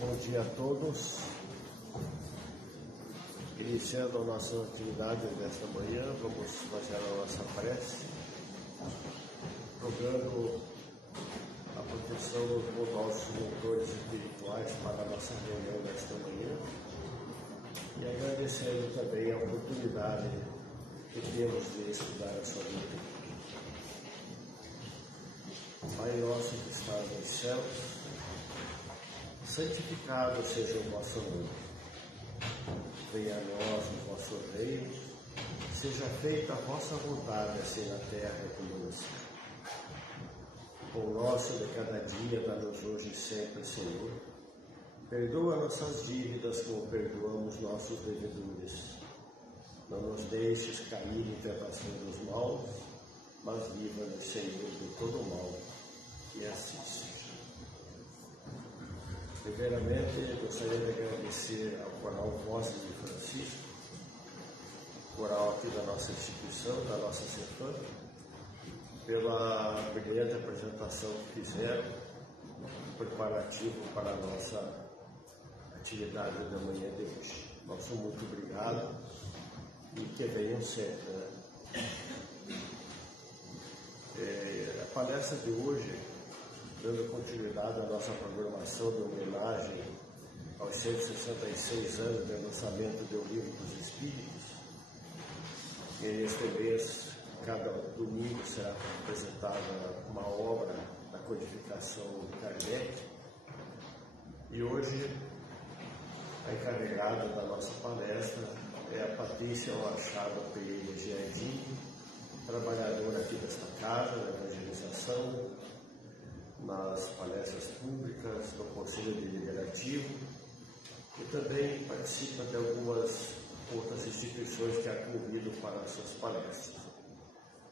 Bom dia a todos. Iniciando a nossa atividade desta manhã, vamos fazer a nossa prece, rogando a proteção dos nossos mentores espirituais para a nossa reunião desta manhã e agradecendo também a oportunidade que temos de estudar a sua vida. Pai nosso que estás nos céus, santificado seja o vosso nome. Venha a nós o vosso reino, seja feita a vossa vontade, assim na terra como no céu. O pão nosso de cada dia dá-nos hoje e sempre, Senhor. Perdoa nossas dívidas como perdoamos nossos devedores. Não nos deixes cair em tentação dos maus, mas livra-nos, Senhor, de todo o mal. E assim seja. Primeiramente, gostaria de agradecer ao Coral Voz de Francisco, coral aqui da nossa instituição, da nossa CEFAM, pela brilhante apresentação que fizeram, preparativo para a nossa atividade da manhã de hoje. Nosso muito obrigado e que venham sempre. A palestra de hoje, dando continuidade à nossa programação de homenagem aos 166 anos do lançamento do Livro dos Espíritos, e neste mês, cada domingo será apresentada uma obra da codificação de Kardec, e hoje a encarregada da nossa palestra é a Patrícia Machado Pereira Giardini, trabalhadora aqui desta casa, na evangelização, nas palestras públicas, no Conselho Deliberativo e também participa de algumas outras instituições que a convidam para as suas palestras.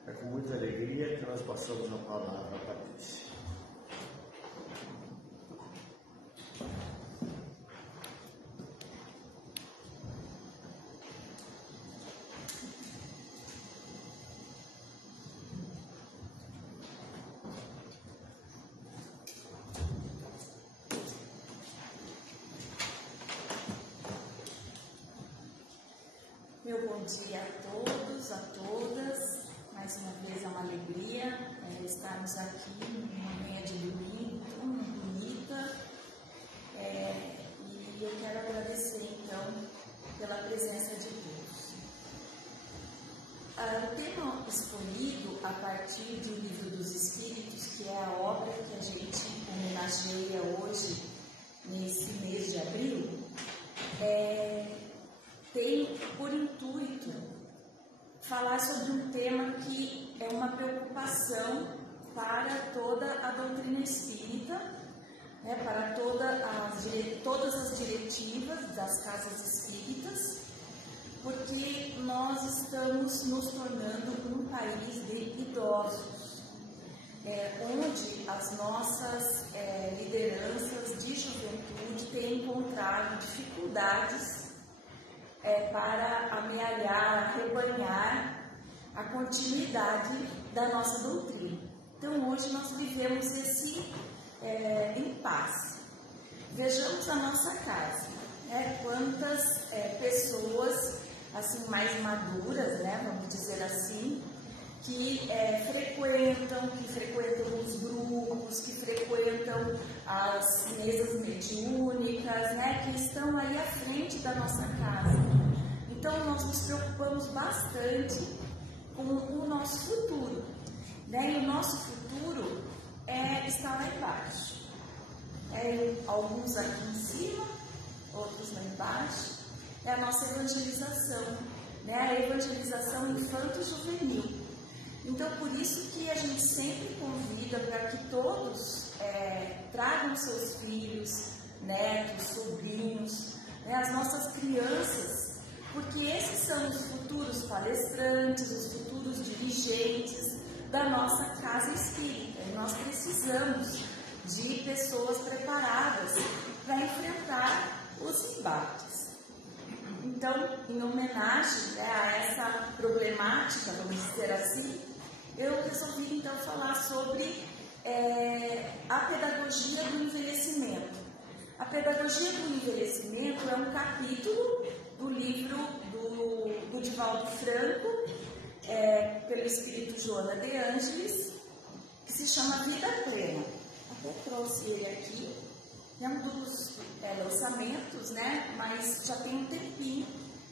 É com muita alegria que nós passamos a palavra à Patrícia. Meu bom dia a todos, a todas. Mais uma vez é uma alegria estarmos aqui numa manhã de domingo tão bonita. E eu quero agradecer então pela presença de todos. O tema escolhido a partir do Livro dos Espíritos, que é a obra que a gente homenageia hoje, nesse mês de abril, tem por intuito falar sobre um tema que é uma preocupação para toda a doutrina espírita, para todas as diretivas das casas espíritas, porque nós estamos nos tornando um país de idosos, onde as nossas lideranças de juventude têm encontrado dificuldades para amealhar, arrebanhar a continuidade da nossa doutrina. Então, hoje nós vivemos esse impasse. Vejamos a nossa casa, quantas pessoas assim, mais maduras, vamos dizer assim, que frequentam os grupos, que frequentam as mesas mediúnicas, que estão aí à frente da nossa casa. Então, nós nos preocupamos bastante com o nosso futuro, E o nosso futuro está lá embaixo. Alguns aqui em cima, outros lá embaixo. É a nossa evangelização, a evangelização infanto-juvenil. Então, por isso que a gente sempre convida para que todos tragam seus filhos, netos, sobrinhos, as nossas crianças, porque esses são os futuros palestrantes, os futuros dirigentes da nossa casa espírita. E nós precisamos de pessoas preparadas para enfrentar os embates. Então, em homenagem a essa problemática, vamos dizer assim, eu resolvi então falar sobre a pedagogia do envelhecimento. A Pedagogia do Envelhecimento é um capítulo do livro do Divaldo Franco, pelo espírito Joana de Ângelis, que se chama Vida Plena. Até trouxe ele aqui, é um dos lançamentos, né? Mas já tem um tempinho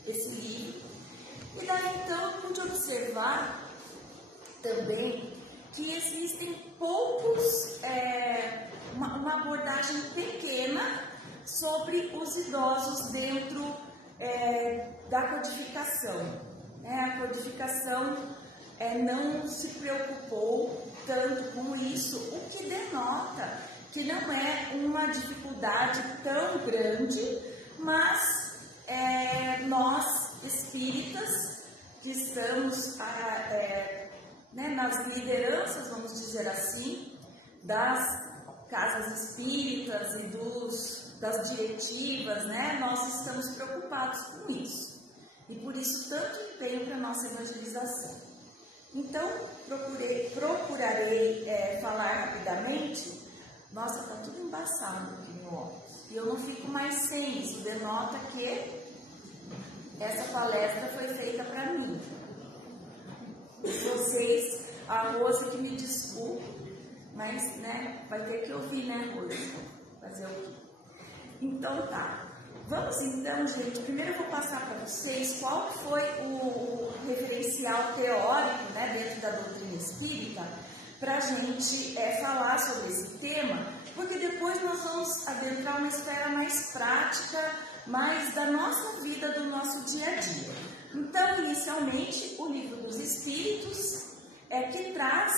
esse livro. E daí então eu pude observar também que existem poucos, uma abordagem pequena sobre os idosos dentro da codificação. A codificação não se preocupou tanto com isso, o que denota que não é uma dificuldade tão grande, mas nós espíritas que estamos nas lideranças, vamos dizer assim, das casas espíritas e das diretivas, né? Nós estamos preocupados com isso. E por isso tanto empenho para a nossa evangelização. Então, procurarei falar rapidamente. Nossa, está tudo embaçado aqui no óculos. E eu não fico mais sem isso. Denota que essa palestra foi feita para mim. Vocês, a Rosa que me desculpe, mas vai ter que ouvir, né, Rosa? Fazer o quê? Então tá. Vamos então, gente, primeiro eu vou passar para vocês qual foi o referencial teórico, dentro da doutrina espírita, para a gente falar sobre esse tema, porque depois nós vamos adentrar uma esfera mais prática, mais da nossa vida, do nosso dia a dia. Então, inicialmente, o Livro dos Espíritos que traz,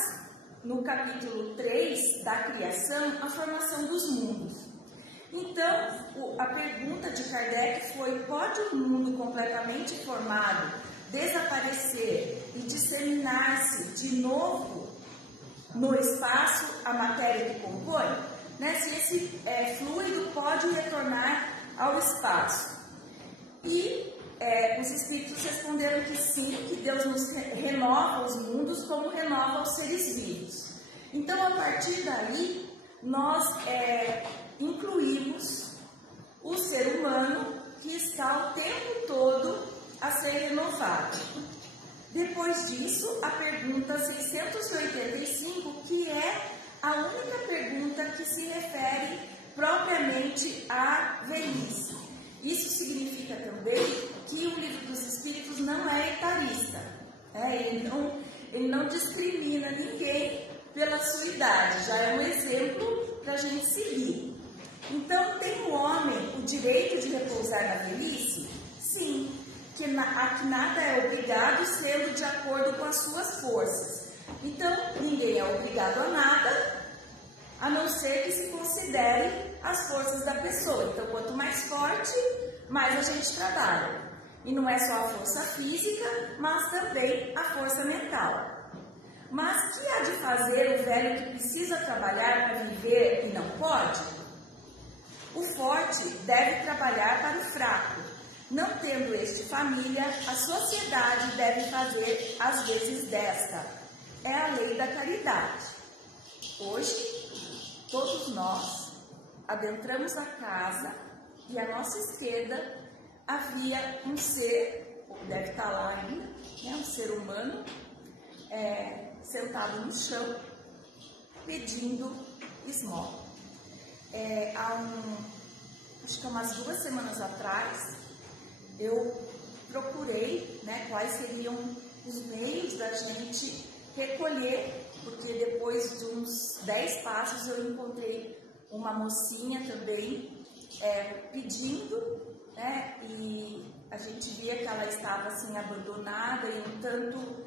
no capítulo 3 da criação, a formação dos mundos. Então, a pergunta de Kardec foi: pode um mundo completamente formado desaparecer e disseminar-se de novo no espaço a matéria que compõe? Se esse fluido pode retornar ao espaço? E os espíritos responderam que sim, que Deus nos renova os mundos como renova os seres vivos. Então, a partir daí, nós incluímos o ser humano que está o tempo todo a ser renovado. Depois disso, a pergunta 685, que é a única pergunta que se refere propriamente à velhice. Isso significa também que o Livro dos Espíritos não é etarista. Ele não discrimina ninguém pela sua idade. Já é um exemplo para a gente seguir. Então, tem o homem o direito de repousar na velhice? Sim, que nada é obrigado, sendo de acordo com as suas forças. Então, ninguém é obrigado a nada, a não ser que se considere as forças da pessoa. Então, quanto mais forte, mais a gente trabalha. E não é só a força física, mas também a força mental. Mas que há de fazer o velho que precisa trabalhar para viver e não pode? O forte deve trabalhar para o fraco. Não tendo este família, a sociedade deve fazer às vezes desta. É a lei da caridade. Hoje, todos nós adentramos a casa e à nossa esquerda havia um ser, deve estar lá ainda, um ser humano, sentado no chão, pedindo esmola. Acho que umas 2 semanas atrás, eu procurei quais seriam os meios da gente recolher, porque depois de uns 10 passos eu encontrei uma mocinha também pedindo, e a gente via que ela estava assim abandonada e um tanto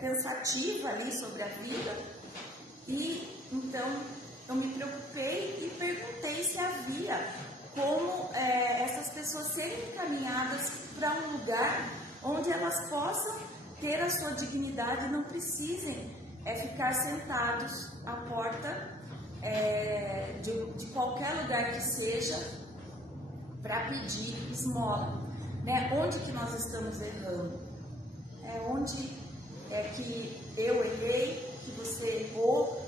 pensativa ali sobre a vida. E então eu me preocupei e perguntei se havia como essas pessoas serem encaminhadas para um lugar onde elas possam ter a sua dignidade e não precisem ficar sentados à porta de qualquer lugar que seja para pedir esmola. Onde que nós estamos errando? Onde é que eu errei, que você errou,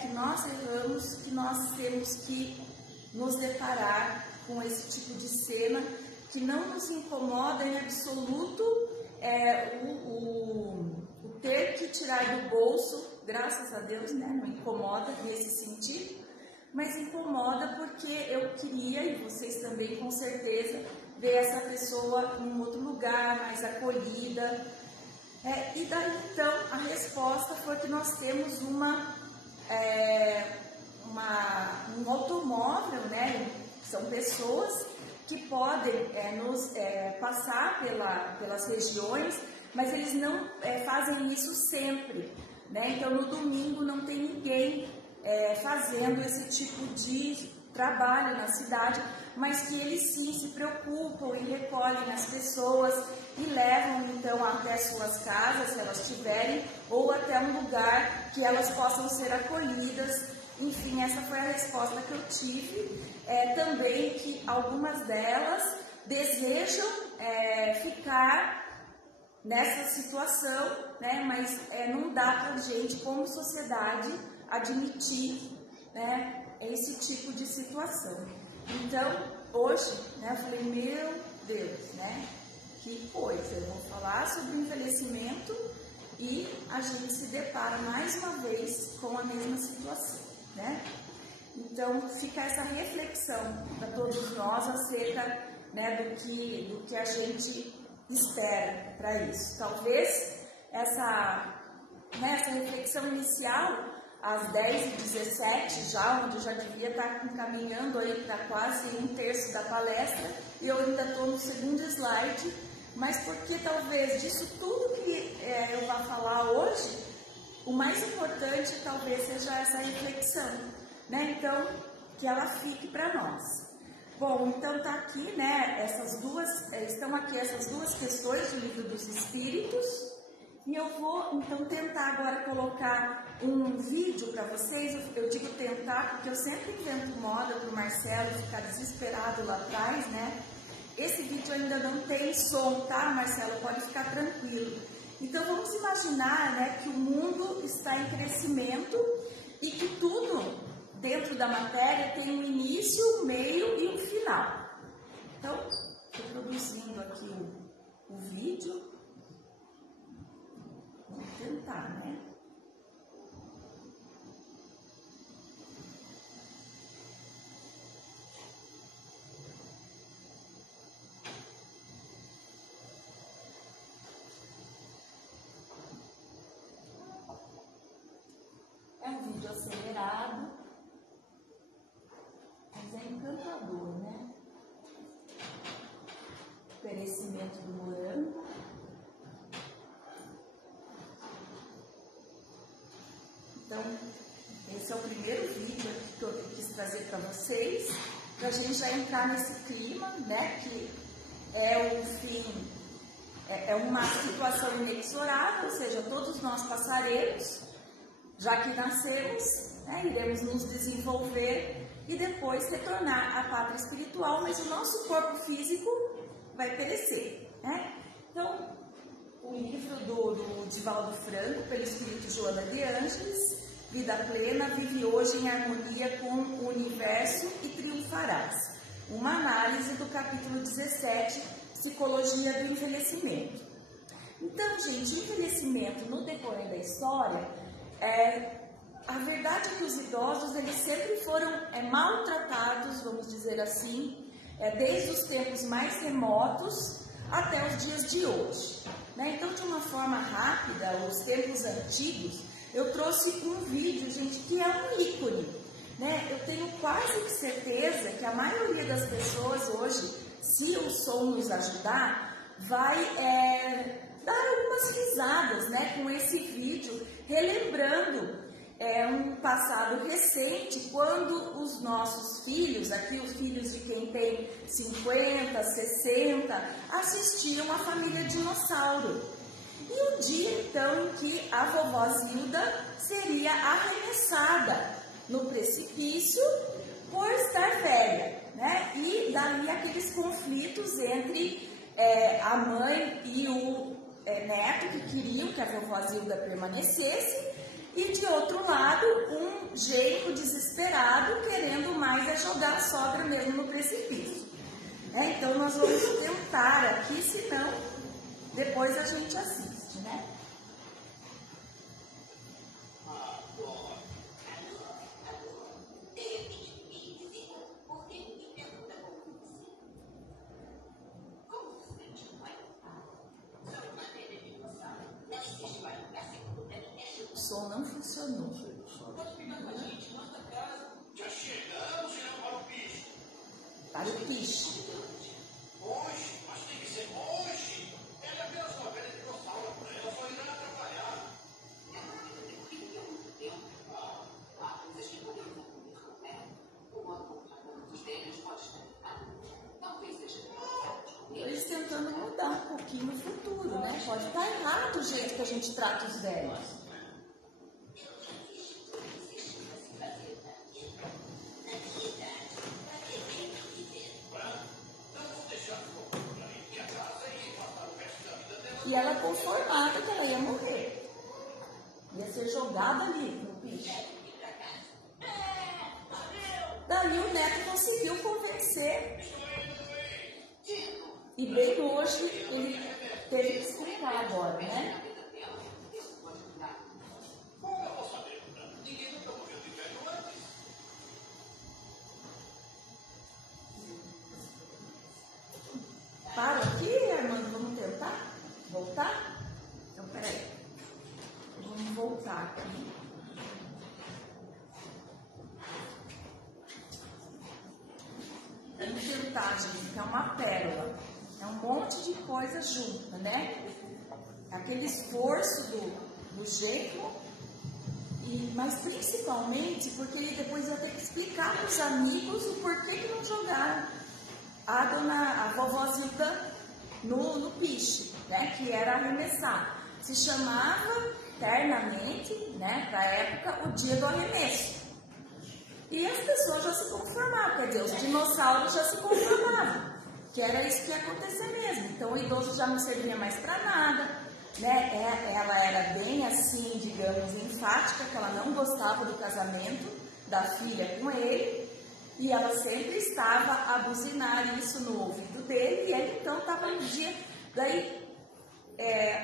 que nós erramos, que nós temos que nos deparar com esse tipo de cena que não nos incomoda em absoluto, o ter que tirar do bolso, graças a Deus, né? Não incomoda nesse sentido, mas incomoda porque eu queria, e vocês também com certeza, ver essa pessoa em um outro lugar, mais acolhida. E daí então a resposta foi que nós temos um automóvel, né? São pessoas que podem nos passar pelas regiões, mas eles não fazem isso sempre, né? Então no domingo não tem ninguém fazendo esse tipo de trabalho na cidade, mas que eles sim se preocupam e recolhem as pessoas e levam então até suas casas, se elas tiverem, ou até um lugar que elas possam ser acolhidas. Enfim, essa foi a resposta que eu tive. Também que algumas delas desejam ficar nessa situação, né? Mas não dá para a gente, como sociedade, admitir, né, esse tipo de situação. Então, hoje, né, eu falei, meu Deus, né, que coisa, eu vou falar sobre o envelhecimento e a gente se depara mais uma vez com a mesma situação, né? Então, fica essa reflexão para todos nós acerca, né, do que a gente espera para isso. Talvez essa reflexão inicial, às 10h17 já, onde eu já devia estar encaminhando aí para quase 1/3 da palestra, e eu ainda estou no segundo slide, mas porque talvez disso tudo que eu vou falar hoje, o mais importante talvez seja essa reflexão, né? Então, que ela fique para nós. Bom, então tá aqui, né, estão aqui essas duas questões do Livro dos Espíritos, e eu vou então tentar agora colocar um vídeo para vocês. Eu digo tentar porque eu sempre invento moda para o Marcelo ficar desesperado lá atrás, né? Esse vídeo ainda não tem som, tá, Marcelo? Pode ficar tranquilo. Então vamos imaginar, né, que o mundo está em crescimento e que tudo dentro da matéria tem um início, um meio e um final. Então, estou produzindo aqui o vídeo. Vamos tentar, né? É um vídeo acelerado, mas é encantador, né? Perecimento do morango. Então, esse é o primeiro vídeo que eu quis trazer para vocês, para a gente já entrar nesse clima, né? Que é um fim, é uma situação inexorável, ou seja, todos nós passaremos, já que nascemos, né, iremos nos desenvolver e depois retornar à pátria espiritual, mas o nosso corpo físico vai perecer, né? Então, o livro do Divaldo Franco, pelo Espírito Joana de Ângeles, Vida Plena, vive hoje em harmonia com o universo e triunfarás. Uma análise do capítulo 17, Psicologia do Envelhecimento. Então, gente, o envelhecimento no decorrer da história, a verdade é que os idosos, eles sempre foram maltratados, vamos dizer assim, desde os tempos mais remotos até os dias de hoje, né? Então, de uma forma rápida, os tempos antigos, eu trouxe um vídeo, gente, que é um ícone, né? Eu tenho quase que certeza que a maioria das pessoas hoje, se o som nos ajudar, vai dar algumas risadas, né, com esse vídeo, relembrando um passado recente, quando os nossos filhos, aqui os filhos de quem tem 50, 60, assistiam a Família Dinossauro. E o dia, então, em que a vovó Zilda seria arremessada no precipício por estar velha, né? E daí aqueles conflitos entre a mãe e o neto, que queriam que a vovó Zilda permanecesse, e de outro lado, um genro desesperado querendo mais mais é jogar a sogra mesmo no precipício. Então nós vamos tentar aqui, senão depois a gente assiste, né? O som não funcionou. Já chegamos e não para o piche. Para o piche. Hoje, mas tem que ser hoje. Ela é apenas uma velha dinossauro, ela só irá atrapalhar. Eles tentando mudar um pouquinho o futuro, né? Pode estar errado o jeito que a gente trata os velhos. E ela conformada que ela ia morrer. Ia ser jogada ali no piche. Daí o neto conseguiu convencer. E bem hoje ele teve que explicar agora, né? Para aqui, Armando, vamos tentar? Voltar? Então, peraí. Vamos voltar aqui. Vamos tentar, gente, que é uma pérola. É um monte de coisa junta, né? Aquele esforço do Jacob, mas principalmente porque ele depois ia ter que explicar para os amigos o porquê que não jogaram a vovozinha no piche, né? Que era arremessar. Se chamava eternamente, né? Para a época, o dia do arremesso. E as pessoas já se conformavam, quer dizer, os dinossauros já se conformavam, que era isso que ia acontecer mesmo. Então o idoso já não servia mais para nada, né? Ela era bem assim, digamos, enfática, que ela não gostava do casamento da filha com ele, e ela sempre estava a buzinar isso no ouvido dele, e ele então estava no dia. Daí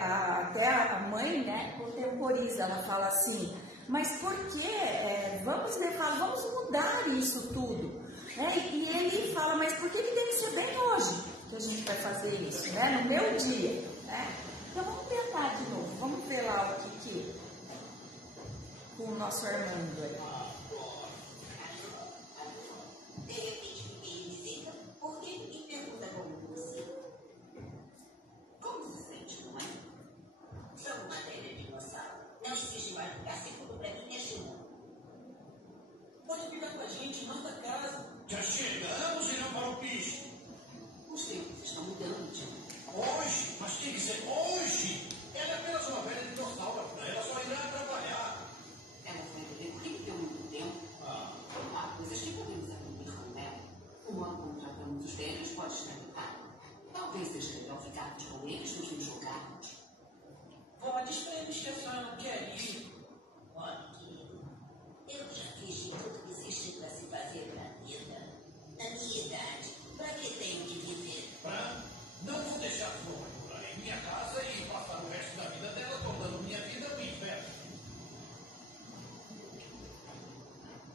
até a mãe, né, contemporiza, ela fala assim: mas por que? Vamos mudar isso tudo. E ele fala: mas por que tem que ser bem hoje que a gente vai fazer isso? Né? No meu dia. Né? Então vamos tentar de novo. Vamos ver lá o que com o nosso Armando aí. Pode ficar com a gente, manda casa. Já chegamos e não para o piche. Os tempos estão mudando, tio. Hoje, mas tem que ser hoje. Ela é apenas uma velha dinossauro, ela só irá trabalhar. Ela vai viver horrível muito tempo. Há coisas que podemos aprender com ela. O modo como tratamos os velhos pode estar errado. Talvez seja melhor ficarmos com eles do que jogarmos. Vó, diz pra eles que a senhora não quer ir. Eu já fiz de tudo que existe para se fazer na vida. Na minha idade, para que tenho que viver? Não vou deixar a sua mãe morar em minha casa e passar o resto da vida dela tornando minha vida um inferno.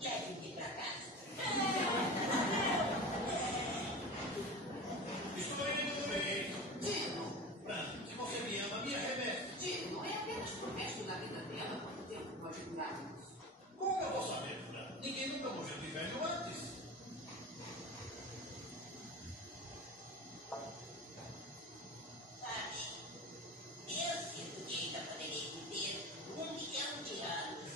Leve-me para casa. Estou indo bem. Dino! Se você me ama, me arremete. Dino, é apenas pro resto da vida dela. Quanto tempo pode durar isso? Como eu vou saber, Fran? Ninguém nunca morreu de velho antes. Sabe, eu sinto que ainda poderei viver 1 milhão de anos.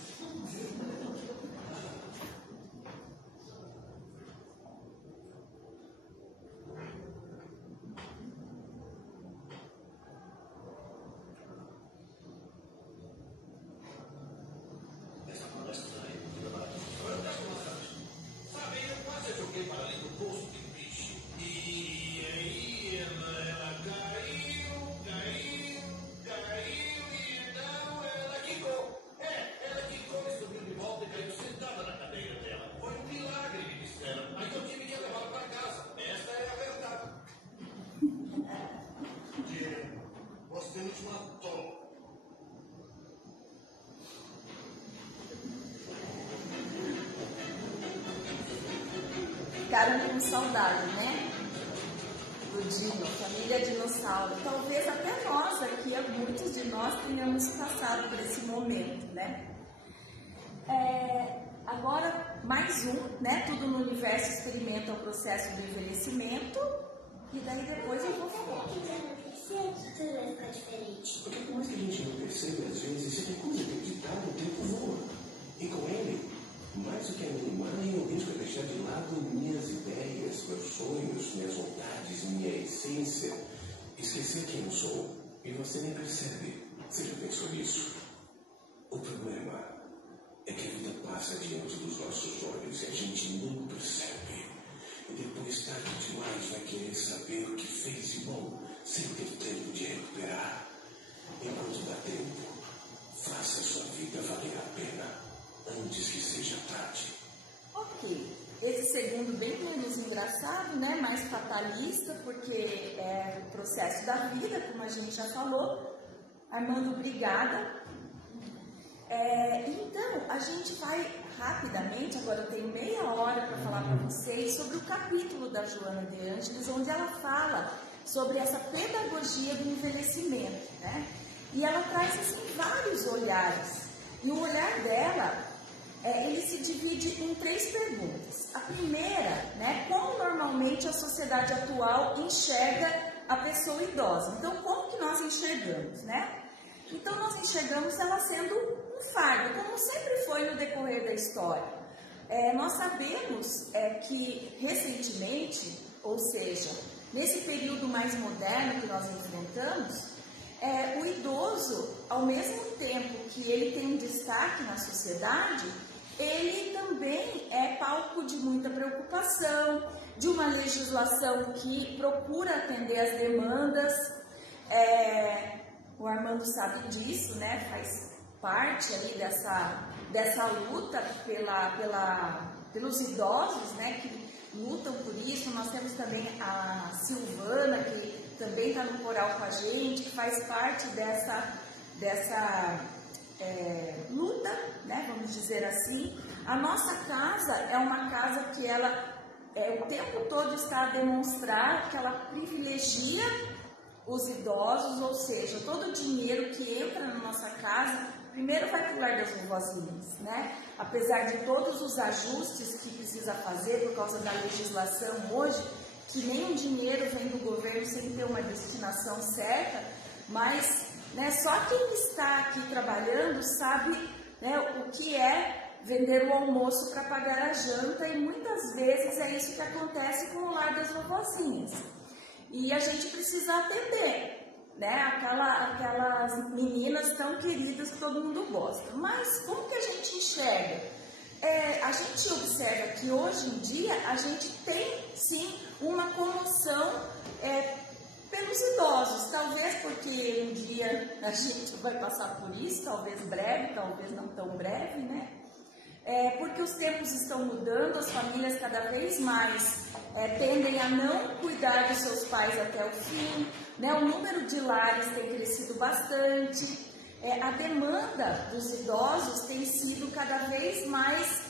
ficaram com saudade, né? Do Dino, família dinossauro. Talvez até nós aqui, muitos de nós, tenhamos passado por esse momento, né? Agora, mais um, né? Tudo no Universo experimenta o processo do envelhecimento. E daí depois eu vou falar. Tudo vai ficar diferente. Porque por mais que a gente não perceba, às vezes, se recusa a acreditar, o tempo voa. E com ele, mais do que a minha imagem, eu risco deixar de lado minhas ideias, meus sonhos, minhas vontades, minha essência. Esquecer quem eu sou. E você nem percebe. Você já pensou nisso? O problema é que a vida passa diante dos nossos olhos e a gente não percebe. E depois, tarde demais, vai querer saber o que fez de bom, sem ter tempo de recuperar. Enquanto dá tempo, faça a sua vida valer a pena, antes que seja tarde. Ok. Esse segundo bem menos engraçado, né? Mais fatalista, porque é o processo da vida, como a gente já falou. Armando, obrigada. Então, a gente vai rapidamente, agora eu tenho meia hora para falar para vocês sobre o capítulo da Joana de Ângeles, onde ela fala sobre essa pedagogia do envelhecimento, né? E ela traz assim, vários olhares. E o olhar dela, ele se divide em 3 perguntas. A primeira, né? Como normalmente a sociedade atual enxerga a pessoa idosa? Então, como que nós enxergamos, né? Então, nós enxergamos ela sendo um fardo, como sempre foi no decorrer da história. Nós sabemos que, recentemente, ou seja, nesse período mais moderno que nós enfrentamos, o idoso, ao mesmo tempo que ele tem um destaque na sociedade, ele também é palco de muita preocupação, de uma legislação que procura atender às demandas. O Armando sabe disso, né? Faz parte aí dessa luta pelos idosos, né? Que lutam por isso. Nós temos também a Silvana, que também está no coral com a gente, que faz parte dessa luta, né? Vamos dizer assim. A nossa casa é uma casa que ela o tempo todo está a demonstrar que ela privilegia os idosos, ou seja, todo o dinheiro que entra na nossa casa, primeiro vai para o lar das vovozinhas, né? Apesar de todos os ajustes que precisa fazer por causa da legislação hoje, que nenhum dinheiro vem do governo sem ter uma destinação certa, mas, né, só quem está aqui trabalhando sabe, né, o que é vender o almoço para pagar a janta, e muitas vezes é isso que acontece com o lar das vovozinhas. E a gente precisa atender, né? Aquelas meninas tão queridas que todo mundo gosta. Mas como que a gente enxerga? A gente observa que hoje em dia a gente tem, sim, uma comoção pelos idosos. Talvez porque um dia a gente vai passar por isso, talvez breve, talvez não tão breve, né? Porque os tempos estão mudando, as famílias cada vez mais tendem a não cuidar dos seus pais até o fim, né? O número de lares tem crescido bastante, a demanda dos idosos tem sido cada vez mais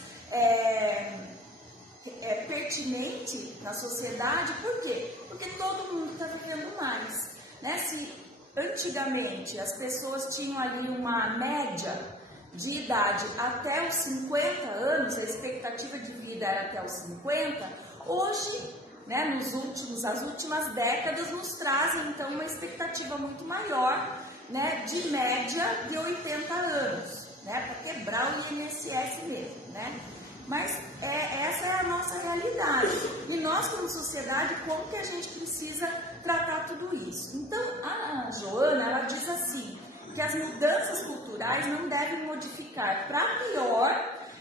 pertinente na sociedade. Por quê? Porque todo mundo está vivendo mais, né? Se antigamente as pessoas tinham ali uma média de idade até os 50 anos, a expectativa de vida era até os 50, hoje, né, as últimas décadas nos trazem então uma expectativa muito maior, né, de média de 80 anos, né, para quebrar o INSS mesmo, né? Mas essa é a nossa realidade. E nós, como sociedade, como que a gente precisa tratar tudo isso? Então, a Joana, ela diz assim, que as mudanças culturais não devem modificar para pior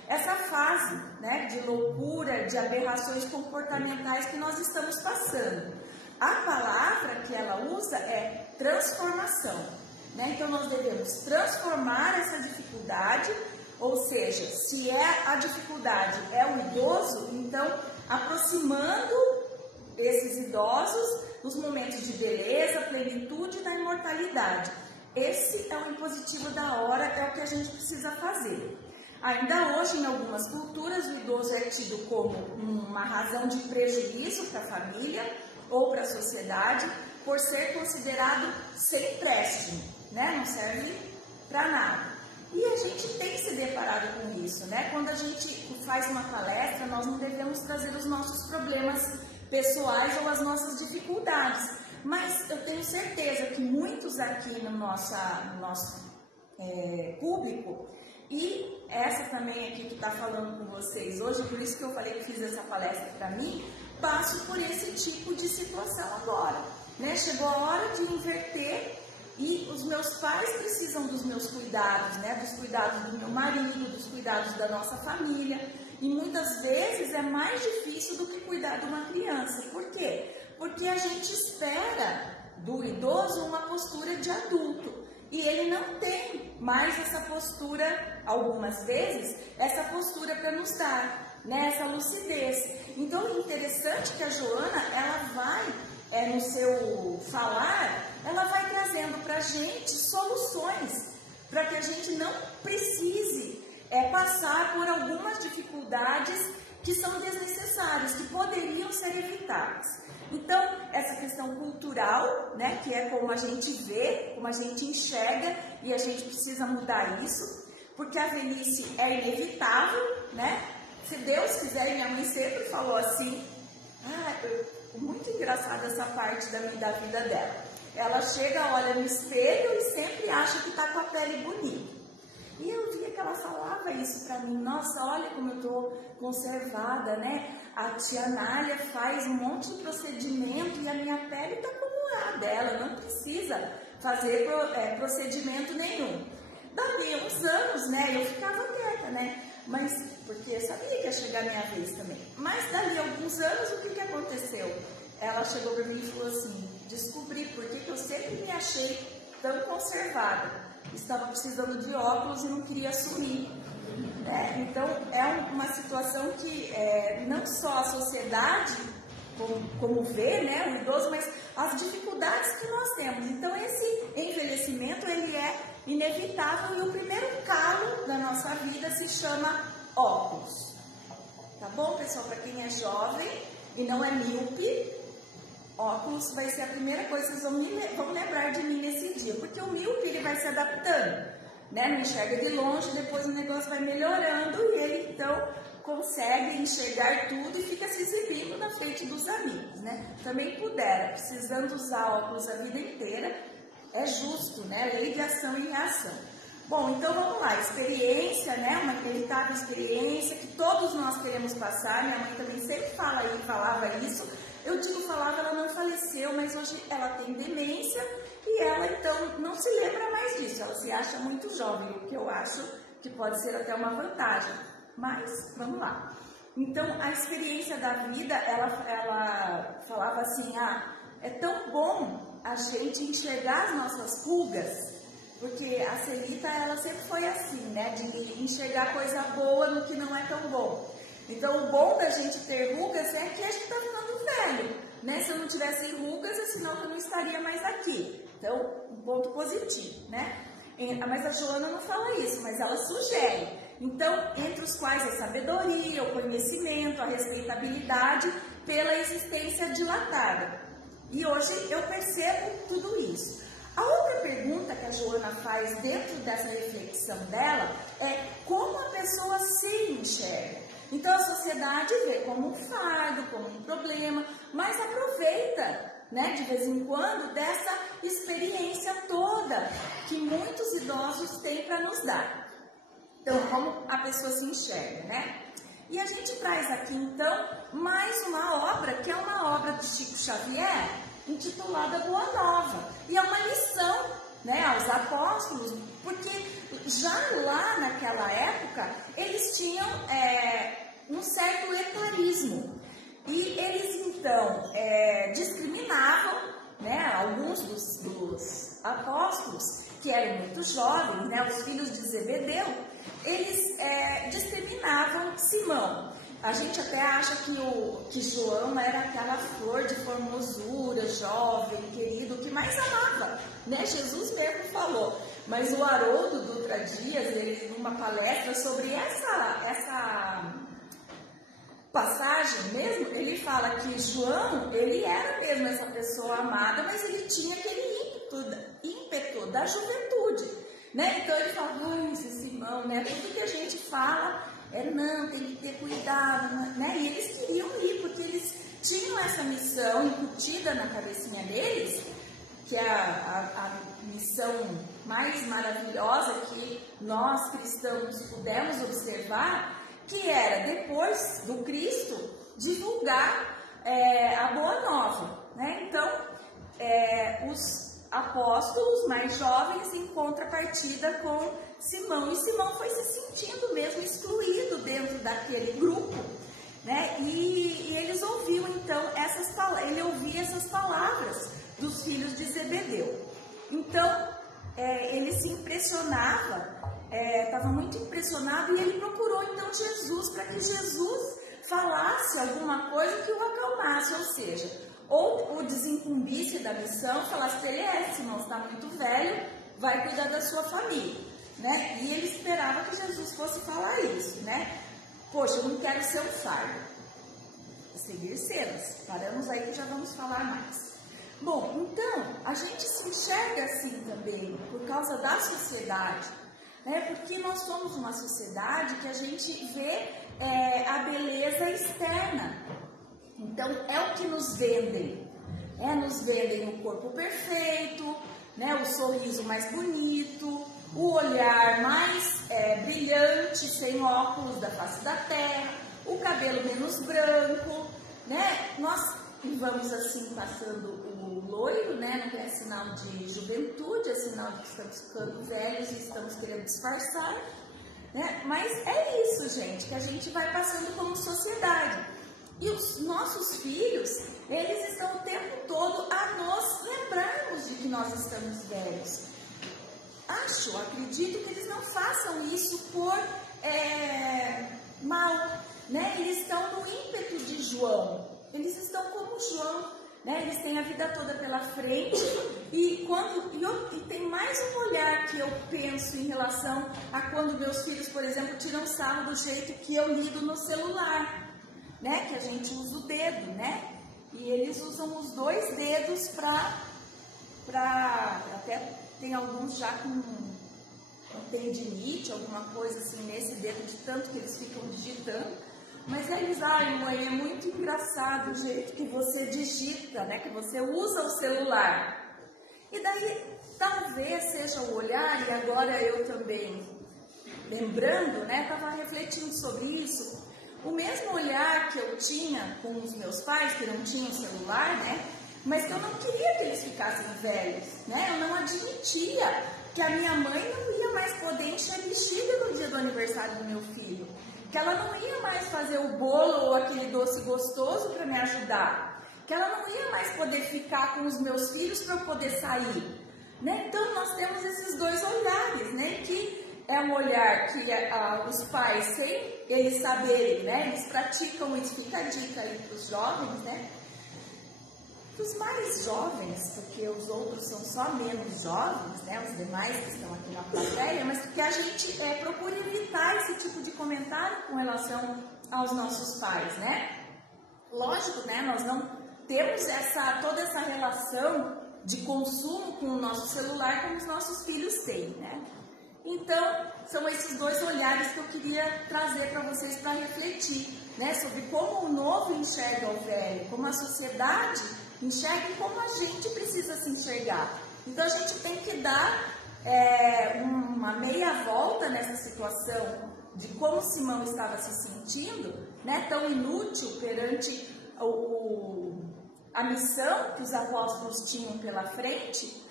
essa fase, né, de loucura, de aberrações comportamentais que nós estamos passando. A palavra que ela usa é transformação, né? Então nós devemos transformar essa dificuldade, ou seja, se a dificuldade é o idoso, então aproximando esses idosos nos momentos de beleza, plenitude e da imortalidade. Esse é o impositivo da hora, é o que a gente precisa fazer. Ainda hoje, em algumas culturas, o idoso é tido como uma razão de prejuízo para a família ou para a sociedade, por ser considerado sem empréstimo, né? Não serve para nada. E a gente tem se deparado com isso, né? Quando a gente faz uma palestra, nós não devemos trazer os nossos problemas pessoais ou as nossas dificuldades. Mas eu tenho certeza que muitos aqui no nosso público, e essa também aqui que está falando com vocês hoje, por isso que eu falei que fiz essa palestra para mim, passo por esse tipo de situação agora, né? Chegou a hora de inverter e os meus pais precisam dos meus cuidados, né? Dos cuidados do meu marido, dos cuidados da nossa família, e muitas vezes é mais difícil do que cuidar de uma criança. Por quê? Porque a gente espera do idoso uma postura de adulto. E ele não tem mais essa postura, algumas vezes, essa postura para nos dar, né, essa lucidez. Então, é interessante que a Joana, ela vai, no seu falar, ela vai trazendo para a gente soluções, para que a gente não precise passar por algumas dificuldades que são desnecessárias, que poderiam ser evitadas. Então, essa questão cultural, né, que é como a gente vê, como a gente enxerga, e a gente precisa mudar isso, porque a velhice é inevitável, né? Se Deus quiser, e minha mãe sempre falou assim, muito engraçada essa parte da vida dela. Ela chega, olha no espelho e sempre acha que está com a pele bonita. E eu via que ela falava isso para mim, nossa, olha como eu estou conservada, né? A tia Nália faz um monte de procedimento e a minha pele está como a dela, não precisa fazer procedimento nenhum. Dali uns anos, né, eu ficava quieta, né? Mas, porque eu sabia que ia chegar a minha vez também. Mas dali alguns anos, o que aconteceu? Ela chegou para mim e falou assim, descobri por que eu sempre me achei tão conservada. Estava precisando de óculos e não queria assumir. Então, é uma situação que não só a sociedade, como vê, né, o idoso, mas as dificuldades que nós temos. Então, esse envelhecimento, ele é inevitável e o primeiro calo da nossa vida se chama óculos. Tá bom, pessoal? Para quem é jovem e não é míope, óculos vai ser a primeira coisa que vocês vão lembrar de mim nesse dia, porque o míope ele vai se adaptando, né? Não enxerga de longe, depois o negócio vai melhorando e ele então consegue enxergar tudo e fica se exibindo na frente dos amigos, né? Também pudera, precisando usar óculos a vida inteira, é justo, né? Lei de ação e reação. Bom, então vamos lá, experiência, né? Uma inevitável experiência que todos nós queremos passar, minha mãe também sempre falava isso. Eu digo falava, ela não faleceu, mas hoje ela tem demência e ela então não se lembra mais disso, ela se acha muito jovem, o que eu acho que pode ser até uma vantagem, mas vamos lá. Então a experiência da vida, ela falava assim, é tão bom a gente enxergar as nossas rugas, porque a Celita ela sempre foi assim, né, de enxergar coisa boa no que não é tão bom. Então, o bom da gente ter rugas é que a gente está ficando velho, né? Se eu não tivesse rugas, é sinal que eu não estaria mais aqui. Então, um ponto positivo, né? Mas a Joana não fala isso, mas ela sugere. Então, entre os quais a sabedoria, o conhecimento, a respeitabilidade pela existência dilatada. E hoje eu percebo tudo isso. A outra pergunta que a Joana faz dentro dessa reflexão dela é como a pessoa se enxerga. Então a sociedade vê como um fardo, como um problema, mas aproveita, né, de vez em quando dessa experiência toda que muitos idosos têm para nos dar. Então, como a pessoa se enxerga, né? E a gente traz aqui então mais uma obra, que é uma obra de Chico Xavier, intitulada Boa Nova. E é uma lição, né, aos apóstolos, porque já lá naquela época eles tinham um certo etarismo e eles então discriminavam, né, alguns dos apóstolos que eram muito jovens, né, os filhos de Zebedeu, eles discriminavam Simão. A gente até acha que João era aquela flor de formosura, jovem, querido, que mais amava, né? Jesus mesmo falou. Mas o Haroldo Dutra Dias, ele numa palestra sobre essa passagem mesmo, ele fala que João, ele era mesmo essa pessoa amada, mas ele tinha aquele ímpeto da juventude, né? Então ele fala, esse Simão, né? Tudo que a gente fala não, tem que ter cuidado, né? E eles queriam ir, porque eles tinham essa missão incutida na cabecinha deles, que é a missão mais maravilhosa que nós cristãos pudemos observar, que era, depois do Cristo, divulgar a Boa Nova, né? Então, os apóstolos mais jovens em contrapartida com Simão, e Simão foi se sentindo mesmo excluído dentro daquele grupo, né? E eles ouviam então ele ouvia essas palavras dos filhos de Zebedeu. Então ele se impressionava, estava muito impressionado, e ele procurou então Jesus, para que Jesus falasse alguma coisa que o acalmasse, ou seja, ou o desincumbisse da missão, falasse para ele, Simão, está muito velho, vai cuidar da sua família, né? E ele esperava que Jesus fosse falar isso, né? Poxa, eu não quero ser um fardo. Seguir cenas. Paramos aí que já vamos falar mais. Bom, então, a gente se enxerga assim também, por causa da sociedade, né? Porque nós somos uma sociedade que a gente vê a beleza externa. Então, é o que nos vendem. Nos vendem o corpo perfeito, né? O sorriso mais bonito, o olhar mais brilhante, sem óculos da face da terra, o cabelo menos branco, né? Nós vamos assim passando o loiro, né? Não é sinal de juventude, é sinal de que estamos ficando velhos e estamos querendo disfarçar, né? Mas é isso, gente, que a gente vai passando como sociedade. E os nossos filhos, eles estão o tempo todo a nos lembrarmos de que nós estamos velhos. Acredito que eles não façam isso por mal, né? Eles estão no ímpeto de João, eles estão como João, né? Eles têm a vida toda pela frente, e tem mais um olhar que eu penso em relação a quando meus filhos, por exemplo, tiram sarro do jeito que eu lido no celular, né? Que a gente usa o dedo, né? E eles usam os dois dedos até tem alguns já com tendinite, alguma coisa assim nesse dedo, de tanto que eles ficam digitando. Mas eles, mãe, é muito engraçado o jeito que você digita, né? Que você usa o celular. E daí, talvez seja o olhar, e agora eu também, lembrando, né? Estava refletindo sobre isso. O mesmo olhar que eu tinha com os meus pais, que não tinham celular, né? Mas que eu não queria que eles ficassem velhos, né? Eu não admitia que a minha mãe não ia mais poder encher bexiga no dia do aniversário do meu filho, que ela não ia mais fazer o bolo ou aquele doce gostoso para me ajudar, que ela não ia mais poder ficar com os meus filhos para eu poder sair, né? Então nós temos esses dois olhares, né? Que é um olhar que os pais, sem eles saberem, né? Eles praticam isso, fica a dica aí para os jovens, né? Os mais jovens, porque os outros são só menos jovens, né? Os demais que estão aqui na plateia, mas que a gente procura evitar esse tipo de comentário com relação aos nossos pais, né? Lógico, né? Nós não temos toda essa relação de consumo com o nosso celular como os nossos filhos têm, né? Então, são esses dois olhares que eu queria trazer para vocês para refletir, né? Sobre como o novo enxerga o velho, como a sociedade enxerga e como a gente precisa se enxergar. Então, a gente tem que dar uma meia volta nessa situação de como Simão estava se sentindo, né? Tão inútil perante a missão que os apóstolos tinham pela frente.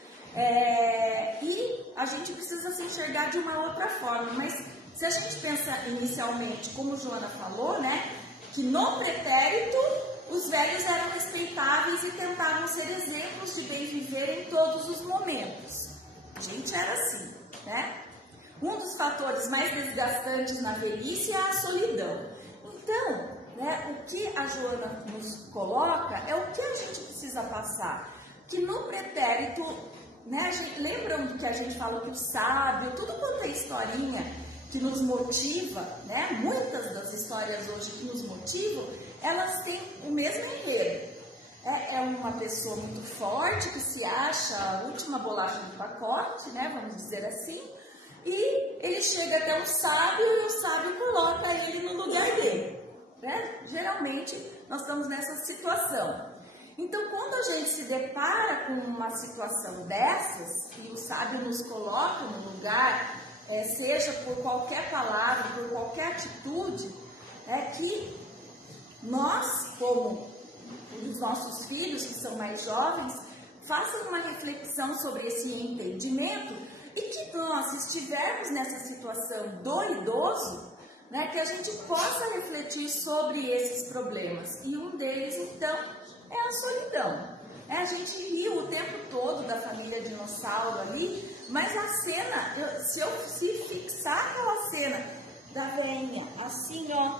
E a gente precisa se enxergar de uma outra forma, mas se a gente pensa inicialmente, como Joana falou, né, que no pretérito os velhos eram respeitáveis e tentavam ser exemplos de bem viver em todos os momentos. A gente era assim, né? Um dos fatores mais desgastantes na velhice é a solidão. Então, né, o que a Joana nos coloca é o que a gente precisa passar, que no pretérito né? Lembram que a gente falou que o sábio, tudo quanto é historinha que nos motiva, né? Muitas das histórias hoje que nos motivam, elas têm o mesmo enredo. É uma pessoa muito forte que se acha a última bolacha do pacote, né? Vamos dizer assim. E ele chega até um sábio e o sábio coloca ele no lugar dele, né? Geralmente nós estamos nessa situação. Então, quando a gente se depara com uma situação dessas e o sábio nos coloca no lugar, seja por qualquer palavra, por qualquer atitude, que nós, como os nossos filhos que são mais jovens, façam uma reflexão sobre esse entendimento e que nós, se estivermos nessa situação do idoso, né, que a gente possa refletir sobre esses problemas. E um deles, então, é a solidão. A gente riu o tempo todo da família dinossauro ali, mas a cena, se fixar aquela cena da velhinha assim, ó,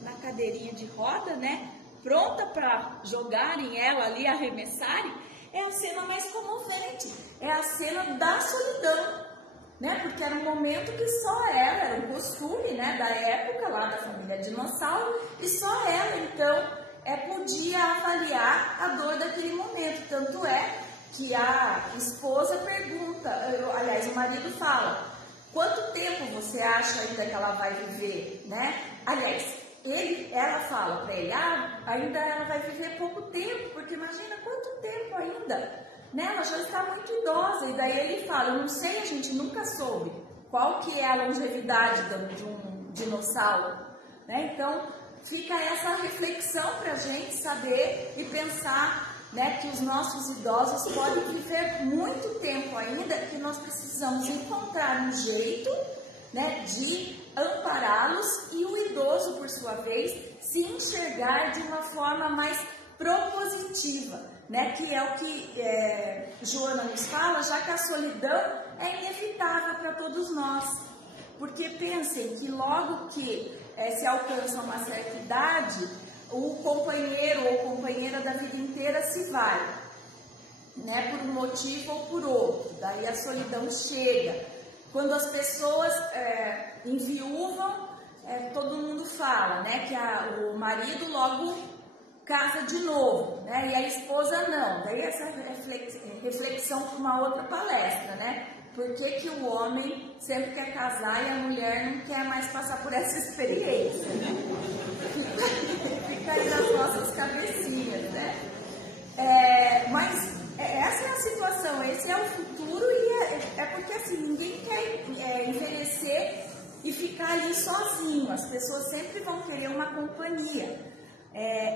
na cadeirinha de roda, né, pronta para jogarem ela ali, arremessarem, é a cena mais comovente, é a cena da solidão, né, porque era um momento que só ela, era um costume, né, da época lá da família dinossauro, e só ela, então, podia avaliar a dor daquele momento. Tanto é que a esposa pergunta, aliás, o marido fala, quanto tempo você acha ainda que ela vai viver, né? Aliás, ela fala para ele, ainda ela vai viver pouco tempo, porque imagina quanto tempo ainda, né? Ela já está muito idosa. E daí ele fala, eu não sei, a gente nunca soube qual que é a longevidade de um dinossauro, né? Então, fica essa reflexão para a gente saber e pensar, né, que os nossos idosos podem viver muito tempo ainda, que nós precisamos encontrar um jeito, né, de ampará-los e o idoso, por sua vez, se enxergar de uma forma mais propositiva, né, que é o que Joana nos fala, já que a solidão é inevitável para todos nós. Porque pensem que logo que se alcança uma certa idade, o companheiro ou companheira da vida inteira se vai, né, por um motivo ou por outro. Daí a solidão chega. Quando as pessoas enviúvam, todo mundo fala, né, que o marido logo casa de novo, né, e a esposa não. Daí essa reflexão para uma outra palestra, né? Por que o homem sempre quer casar e a mulher não quer mais passar por essa experiência, né? Fica aí nas nossas cabecinhas, né? Mas essa é a situação, esse é o futuro e é porque assim, ninguém quer envelhecer e ficar ali sozinho. As pessoas sempre vão querer uma companhia.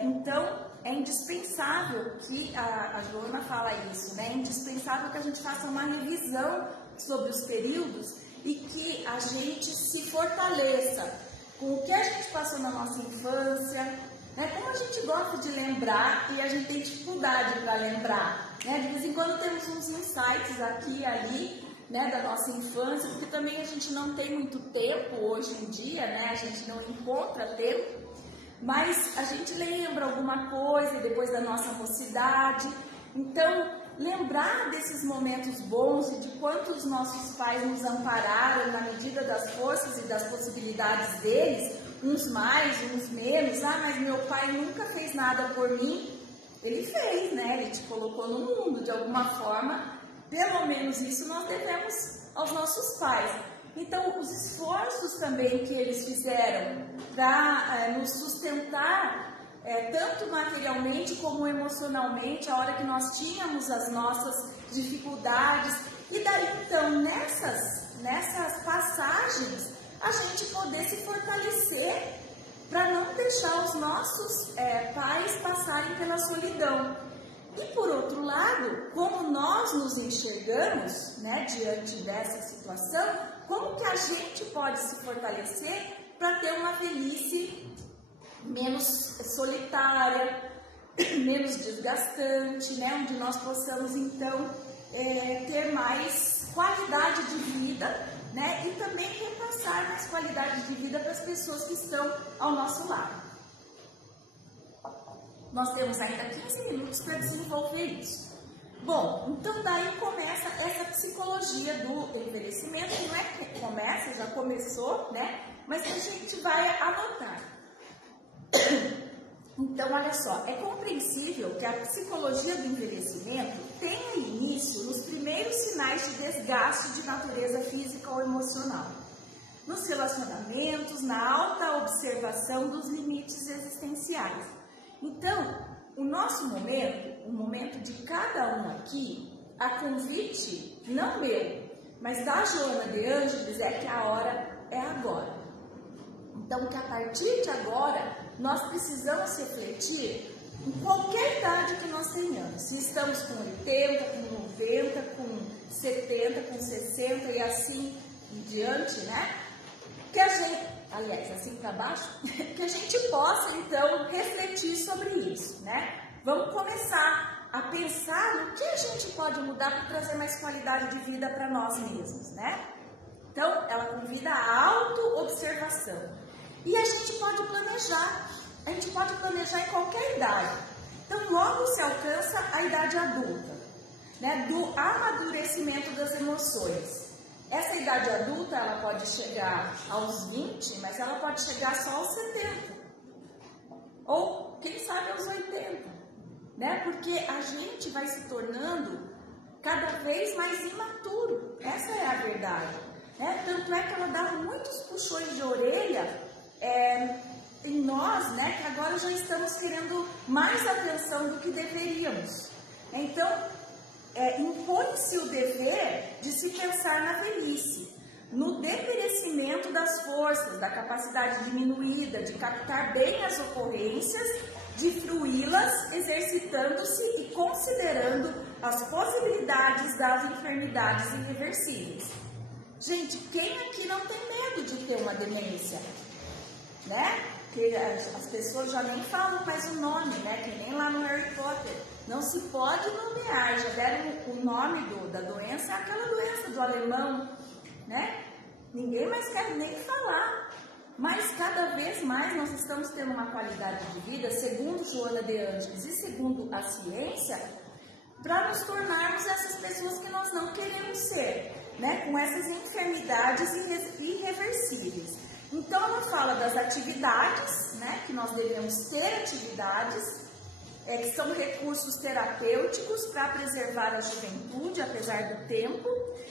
Então, é indispensável que, a Joana fala isso, né? É indispensável que a gente faça uma revisão sobre os períodos e que a gente se fortaleça com o que a gente passou na nossa infância, né? Como a gente gosta de lembrar e a gente tem dificuldade para lembrar, né? De vez em quando temos uns insights aqui e ali, né, da nossa infância, porque também a gente não tem muito tempo hoje em dia, né? A gente não encontra tempo, mas a gente lembra alguma coisa depois da nossa mocidade. Então, lembrar desses momentos bons e de quanto os nossos pais nos ampararam na medida das forças e das possibilidades deles, uns mais, uns menos. Mas meu pai nunca fez nada por mim. Ele fez, né? Ele te colocou no mundo de alguma forma. Pelo menos isso nós devemos aos nossos pais. Então, os esforços também que eles fizeram para nos sustentar, tanto materialmente como emocionalmente, a hora que nós tínhamos as nossas dificuldades. E daí, então, nessas passagens, a gente poder se fortalecer para não deixar os nossos pais passarem pela solidão. E, por outro lado, como nós nos enxergamos, né, diante dessa situação, como que a gente pode se fortalecer para ter uma velhice menos solitária, menos desgastante, né, onde nós possamos, então, ter mais qualidade de vida, né, e também repassar mais qualidade de vida para as pessoas que estão ao nosso lado. Nós temos ainda 15 minutos para desenvolver isso. Bom, então daí começa essa psicologia do envelhecimento, que não é que começa, já começou, né? Mas que a gente vai anotar. Então, olha só, é compreensível que a psicologia do envelhecimento tenha início nos primeiros sinais de desgaste de natureza física ou emocional, nos relacionamentos, na alta observação dos limites existenciais. Então, o nosso momento, o momento de cada um aqui, a convite, não meu, mas da Joana de Ângeles, é que a hora é agora. Então, que a partir de agora, nós precisamos refletir em qualquer idade que nós tenhamos. Se estamos com 80, com 90, com 70, com 60 e assim em diante, né? Que a gente, aliás, assim para baixo, que a gente possa, então, refletir sobre isso, né? Vamos começar a pensar no que a gente pode mudar para trazer mais qualidade de vida para nós mesmos, né? Então, ela convida a auto-observação. E a gente pode planejar. A gente pode planejar em qualquer idade. Então, logo se alcança a idade adulta, né? Do amadurecimento das emoções. Essa idade adulta, ela pode chegar aos 20, mas ela pode chegar só aos 70. Ou, quem sabe, aos 80. Né? Porque a gente vai se tornando cada vez mais imaturo. Essa é a verdade. Né? Tanto é que ela dá muitos puxões de orelha em nós, né? Que agora já estamos querendo mais atenção do que deveríamos. Então, impõe-se o dever de se pensar na velhice, no deperecimento das forças, da capacidade diminuída de captar bem as ocorrências, de fruí-las, exercitando-se e considerando as possibilidades das enfermidades irreversíveis. Gente, quem aqui não tem medo de ter uma demência? Né? Que as pessoas já nem falam mais o nome, né? Que nem lá no Harry Potter. Não se pode nomear, já deram o nome da doença, é aquela doença do alemão, né? Ninguém mais quer nem falar. Mas cada vez mais nós estamos tendo uma qualidade de vida, segundo Joana de Ângeles e segundo a ciência, para nos tornarmos essas pessoas que nós não queremos ser, né? Com essas enfermidades irreversíveis. Então, ela fala das atividades, né? Que nós devemos ter atividades, que são recursos terapêuticos para preservar a juventude, apesar do tempo,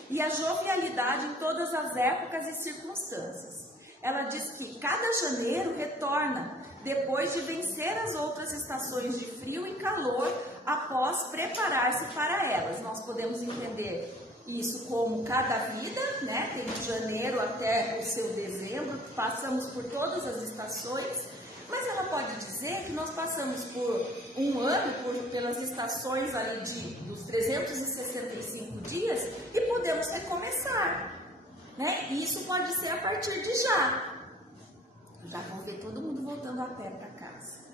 e a jovialidade em todas as épocas e circunstâncias. Ela diz que cada janeiro retorna, depois de vencer as outras estações de frio e calor, após preparar-se para elas. Nós podemos entender isso como cada vida, né? Tem de janeiro até o seu dezembro, passamos por todas as estações, mas ela pode dizer que nós passamos por um ano, pelas estações ali dos 365 dias e podemos recomeçar, né? E isso pode ser a partir de já. Já vamos ver todo mundo voltando a pé para casa.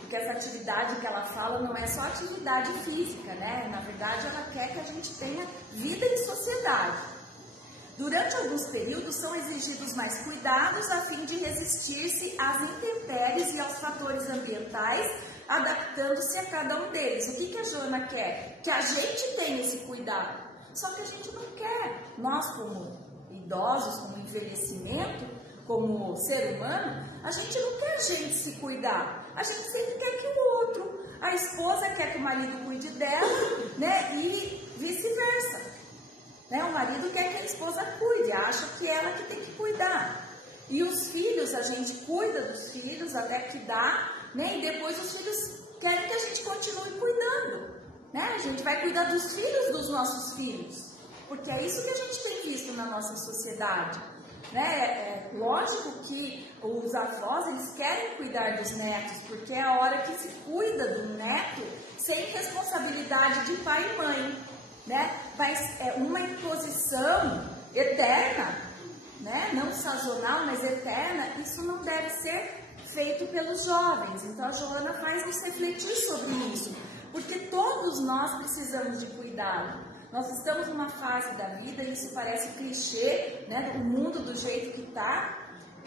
Porque essa atividade que ela fala não é só atividade física, né? Na verdade, ela quer que a gente tenha vida em sociedade. Durante alguns períodos são exigidos mais cuidados a fim de resistir-se às intempéries e aos fatores ambientais, adaptando-se a cada um deles. O que a Joana quer? Que a gente tenha esse cuidado. Só que a gente não quer. Nós, como idosos, como envelhecimento, como ser humano, a gente não quer a gente se cuidar. A gente sempre quer que o outro, a esposa quer que o marido cuide dela, né? E vice-versa. Né? O marido quer que a esposa cuide, acha que ela que tem que cuidar. E os filhos, a gente cuida dos filhos até que dá, né? E depois os filhos querem que a gente continue cuidando. Né? A gente vai cuidar dos filhos dos nossos filhos. Porque é isso que a gente tem visto na nossa sociedade. Né? É lógico que os avós, eles querem cuidar dos netos, porque é a hora que se cuida do neto sem responsabilidade de pai e mãe, né? Mas é uma imposição eterna, né? Não sazonal, mas eterna. Isso não deve ser feito pelos jovens. Então a Joana faz nos refletir sobre isso, porque todos nós precisamos de cuidado. Nós estamos numa fase da vida, e isso parece clichê, né? O mundo do jeito que está.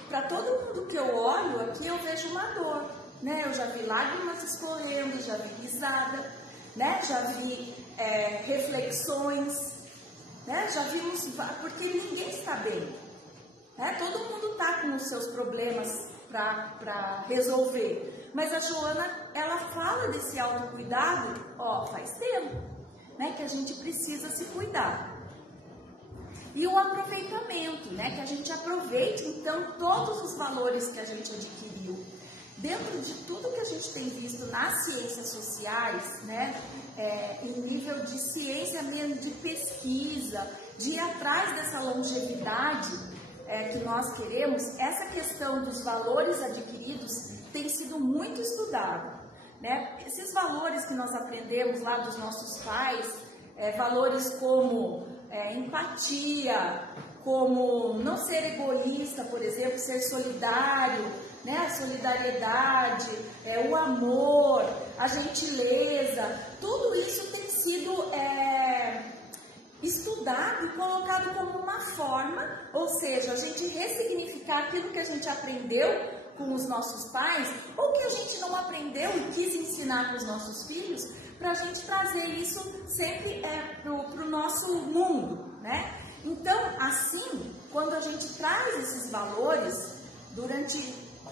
Para todo mundo que eu olho aqui, eu vejo uma dor, né? Eu já vi lágrimas escorrendo, já vi risada, né? Já vi reflexões, né? Já vimos, porque ninguém está bem, né? Todo mundo está com os seus problemas para resolver, mas a Joana, ela fala desse autocuidado, faz tempo, né? Que a gente precisa se cuidar. E o aproveitamento, né? Que a gente aproveite, então, todos os valores que a gente adquiriu. Dentro de tudo que a gente tem visto nas ciências sociais, né? Em nível de ciência mesmo, de pesquisa, de ir atrás dessa longevidade que nós queremos, essa questão dos valores adquiridos tem sido muito estudada, né? Esses valores que nós aprendemos lá dos nossos pais, valores como empatia, como não ser egoísta, por exemplo, ser solidário, né? A solidariedade, o amor, a gentileza, tudo isso tem sido estudado e colocado como uma forma, ou seja, a gente ressignificar aquilo que a gente aprendeu com os nossos pais, ou que a gente não aprendeu e quis ensinar para os nossos filhos, para a gente trazer isso sempre para o nosso mundo, né? Então, assim, quando a gente traz esses valores, durante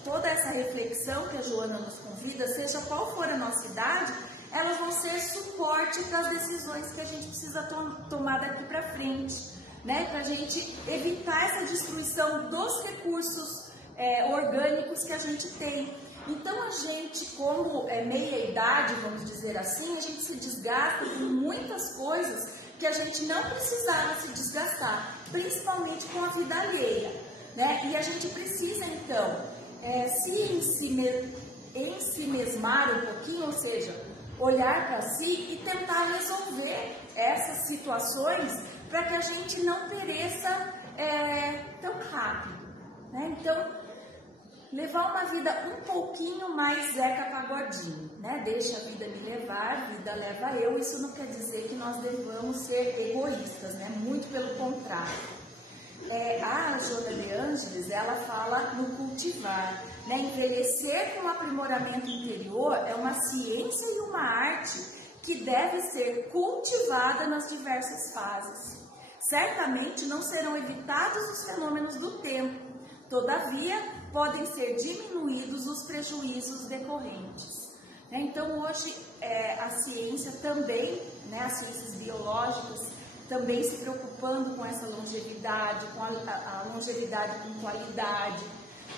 toda essa reflexão que a Joana nos convida, seja qual for a nossa idade, elas vão ser suporte para as decisões que a gente precisa tomar daqui para frente, né? Para a gente evitar essa destruição dos recursos orgânicos que a gente tem. Então, a gente, como meia-idade, vamos dizer assim, a gente se desgasta com muitas coisas que a gente não precisava se desgastar, principalmente com a vida alheia, né? E a gente precisa, então, se ensimesmar um pouquinho, ou seja, olhar para si e tentar resolver essas situações para que a gente não pereça tão rápido, né? Então, levar uma vida um pouquinho mais Zeca Pagodinho, né? Deixa a vida me levar, a vida leva eu. Isso não quer dizer que nós devamos ser egoístas, né? Muito pelo contrário. A Joana de Ângeles, ela fala no cultivar, né? Envelhecer com aprimoramento interior é uma ciência e uma arte que deve ser cultivada nas diversas fases. Certamente não serão evitados os fenômenos do tempo, todavia podem ser diminuídos os prejuízos decorrentes. Então hoje a ciência também, né, as ciências biológicas, também se preocupando com essa longevidade, com a longevidade com qualidade.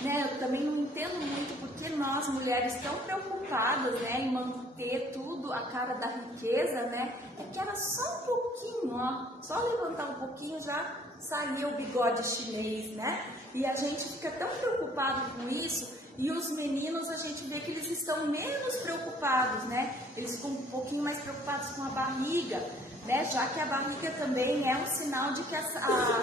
Né? Eu também não entendo muito porque nós, mulheres, tão preocupadas, né, em manter tudo a cara da riqueza, né? É que era só um pouquinho, ó, só levantar um pouquinho já saía o bigode chinês, né? E a gente fica tão preocupado com isso, e os meninos a gente vê que eles estão menos preocupados, né? Eles ficam um pouquinho mais preocupados com a barriga, né? Já que a barriga também é um sinal de que a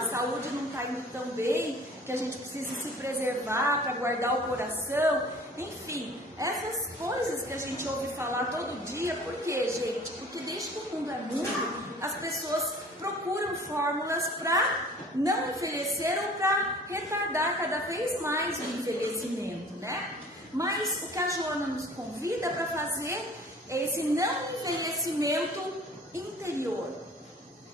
saúde não está indo tão bem, que a gente precisa se preservar para guardar o coração. Enfim, essas coisas que a gente ouve falar todo dia. Por quê, gente? Porque desde que o mundo é mundo, as pessoas procuram fórmulas para não envelhecer ou para retardar cada vez mais o envelhecimento, né? Mas o que a Joana nos convida para fazer é esse não envelhecimento interior.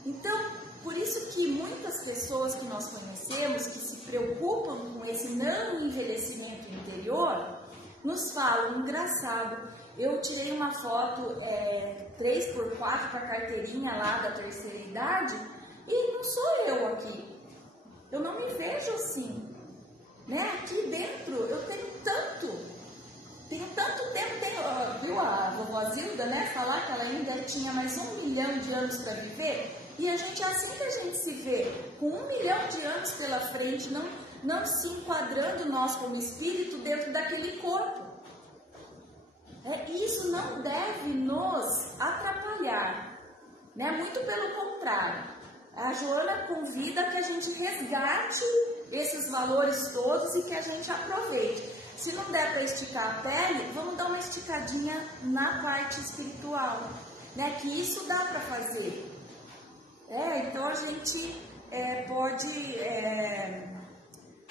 Então, por isso que muitas pessoas que nós conhecemos, que se preocupam com esse não envelhecimento interior, nos falam, engraçado, eu tirei uma foto 3x4 para a carteirinha lá da terceira idade e não sou eu aqui. Eu não me vejo assim, né? Aqui dentro eu tenho tanto tempo, viu a vovó Zilda, né? Falar que ela ainda tinha mais 1 milhão de anos para viver. E a gente, é assim que a gente se vê, com 1 milhão de anos pela frente, não se enquadrando nós como espírito dentro daquele corpo. Isso não deve nos atrapalhar, né? Muito pelo contrário. A Joana convida que a gente resgate esses valores todos e que a gente aproveite. Se não der para esticar a pele, vamos dar uma esticadinha na parte espiritual, né? Que isso dá para fazer. Então a gente pode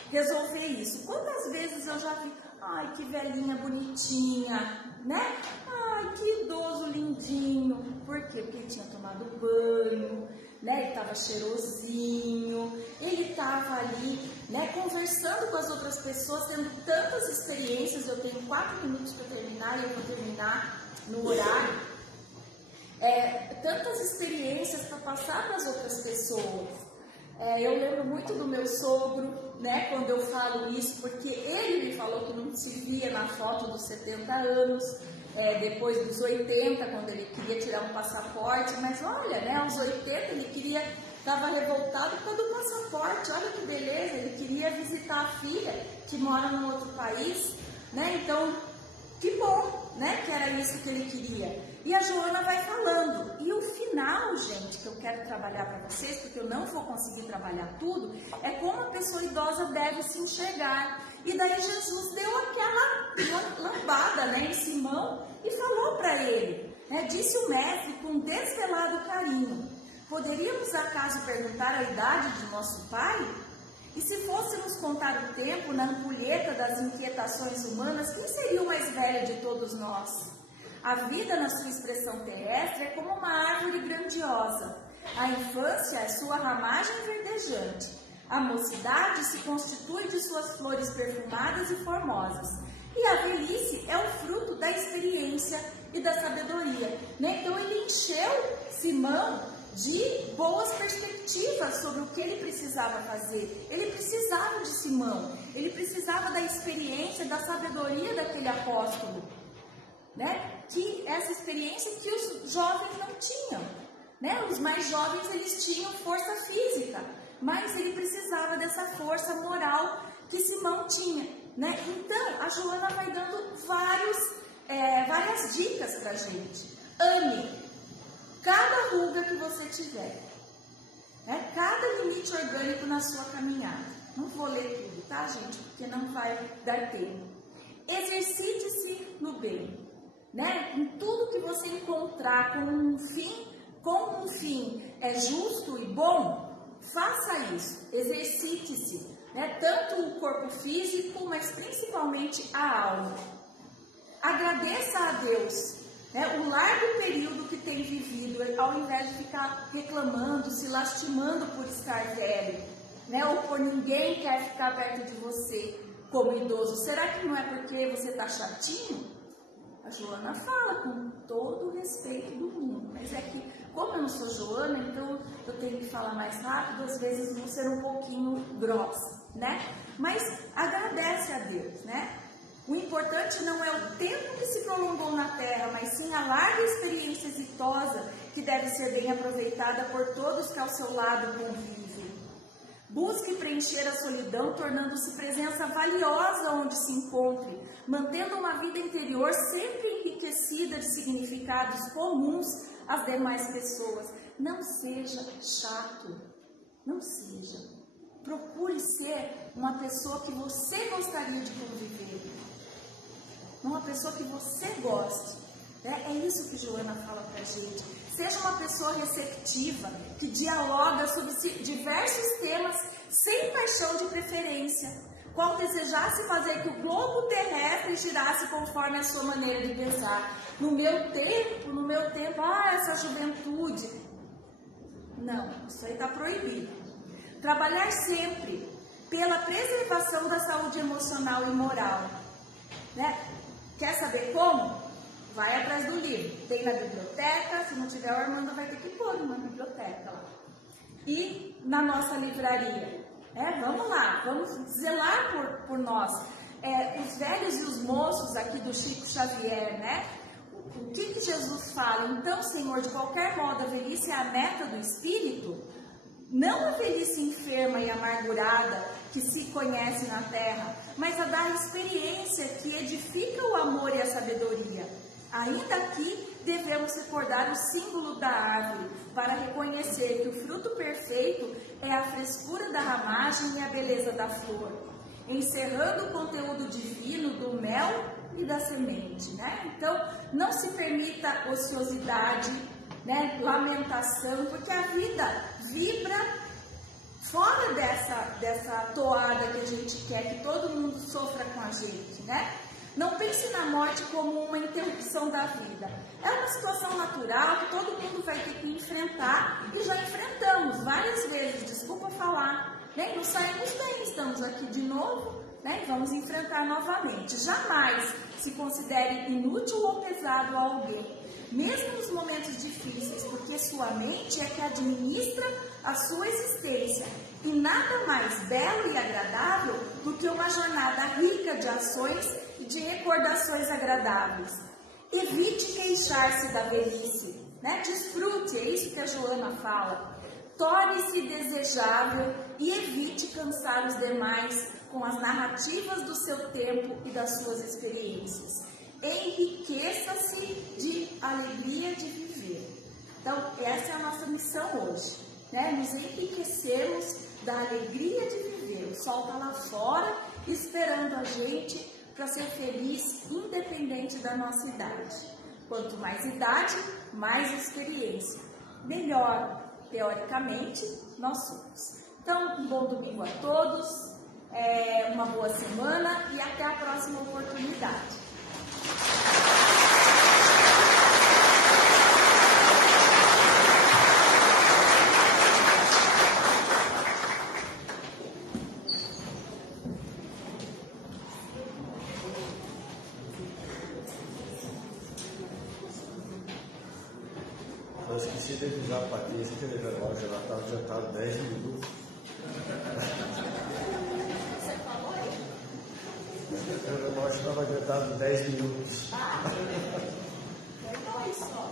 resolver isso. Quantas vezes eu já vi, ai, que velhinha bonitinha, né? Ai, que idoso lindinho. Por quê? Porque ele tinha tomado banho, né? Ele estava cheirosinho, ele estava ali, né, conversando com as outras pessoas, tendo tantas experiências. Eu tenho 4 minutos para terminar e eu vou terminar no horário. Tantas experiências para passar para as outras pessoas. Eu lembro muito do meu sogro, né, quando eu falo isso, porque ele me falou que não se via na foto dos 70 anos, depois dos 80, quando ele queria tirar um passaporte, mas olha, né, aos 80 ele estava revoltado por causa do passaporte, olha que beleza, ele queria visitar a filha que mora num outro país, né, então, que bom, né, que era isso que ele queria. E a Joana vai falando, e o final, gente, que eu quero trabalhar para vocês, porque eu não vou conseguir trabalhar tudo, é como a pessoa idosa deve se enxergar. E daí Jesus deu aquela lambada, né, em Simão e falou para ele, né, disse o mestre com desvelado carinho: poderíamos acaso perguntar a idade de nosso pai? E se fôssemos contar o tempo na ampulheta das inquietações humanas, quem seria o mais velho de todos nós? A vida, na sua expressão terrestre, é como uma árvore grandiosa. A infância é sua ramagem verdejante. A mocidade se constitui de suas flores perfumadas e formosas. E a velhice é o fruto da experiência e da sabedoria. Né? Então ele encheu Simão de boas perspectivas sobre o que ele precisava fazer. Ele precisava de Simão. Ele precisava da experiência, da sabedoria daquele apóstolo. Né? Que essa experiência que os jovens não tinham, né? Os mais jovens, eles tinham força física, mas ele precisava dessa força moral que Simão tinha, né? Então a Joana vai dando várias dicas pra gente. Ame cada ruga que você tiver, né? Cada limite orgânico na sua caminhada. Não vou ler tudo, tá, gente? Porque não vai dar tempo. Exercite-se no bem. Né? Em tudo que você encontrar com um fim justo e bom, faça isso, exercite-se, né? Tanto o corpo físico, mas principalmente a alma. Agradeça a Deus, né? O largo período que tem vivido, ao invés de ficar reclamando, se lastimando por estar velho, né? Ou por ninguém quer ficar perto de você como idoso. Será que não é porque você está chatinho? A Joana fala com todo o respeito do mundo, mas é que, como eu não sou Joana, então eu tenho que falar mais rápido, às vezes vou ser um pouquinho grossa, né? Mas agradece a Deus, né? O importante não é o tempo que se prolongou na Terra, mas sim a larga experiência exitosa que deve ser bem aproveitada por todos que ao seu lado convivem. Busque preencher a solidão, tornando-se presença valiosa onde se encontre, mantendo uma vida interior sempre enriquecida de significados comuns às demais pessoas. Não seja chato, não seja. Procure ser uma pessoa que você gostaria de conviver, uma pessoa que você goste. É isso que Joana fala pra gente. Seja uma pessoa receptiva, que dialoga sobre diversos temas sem paixão de preferência, qual desejasse fazer que o globo terrestre girasse conforme a sua maneira de pensar. No meu tempo, essa juventude. Não, isso aí está proibido. Trabalhar sempre pela preservação da saúde emocional e moral. Né? Quer saber como? Vai atrás do livro. Tem na biblioteca, se não tiver, o Armando vai ter que pôr numa biblioteca lá. E na nossa livraria. Vamos lá, vamos zelar por nós. Os velhos e os moços aqui do Chico Xavier, né? O que Jesus fala? Então, Senhor, de qualquer modo, a velhice é a meta do espírito? Não a velhice enferma e amargurada que se conhece na terra, mas a da experiência que edifica o amor e a sabedoria. Ainda aqui, devemos recordar o símbolo da árvore para reconhecer que o fruto perfeito é a frescura da ramagem e a beleza da flor, encerrando o conteúdo divino do mel e da semente, né? Então, não se permita ociosidade, né? Lamentação, porque a vida vibra fora dessa toada que a gente quer que todo mundo sofra com a gente, né? Não pense na morte como uma interrupção da vida. É uma situação natural que todo mundo vai ter que enfrentar e já enfrentamos várias vezes, desculpa falar. Né? Não saímos bem, estamos aqui de novo, né? Vamos enfrentar novamente. Jamais se considere inútil ou pesado a alguém, mesmo nos momentos difíceis, porque sua mente é que administra a sua existência. E nada mais belo e agradável do que uma jornada rica de ações e de recordações agradáveis. Evite queixar-se da velhice, né? Desfrute, é isso que a Joana fala. Torne-se desejável e evite cansar os demais com as narrativas do seu tempo e das suas experiências. Enriqueça-se de alegria de viver. Então, essa é a nossa missão hoje, né? Nos enriquecermos da alegria de viver. O sol está lá fora esperando a gente para ser feliz, independente da nossa idade. Quanto mais idade, mais experiência. Melhor, teoricamente, nós somos. Então, um bom domingo a todos, uma boa semana e até a próxima oportunidade. Eu esqueci de avisar a Patrícia que aquele relógio ela estava adiantado 10 minutos. Você falou aí? O relógio estava adiantado 10 minutos. Então só.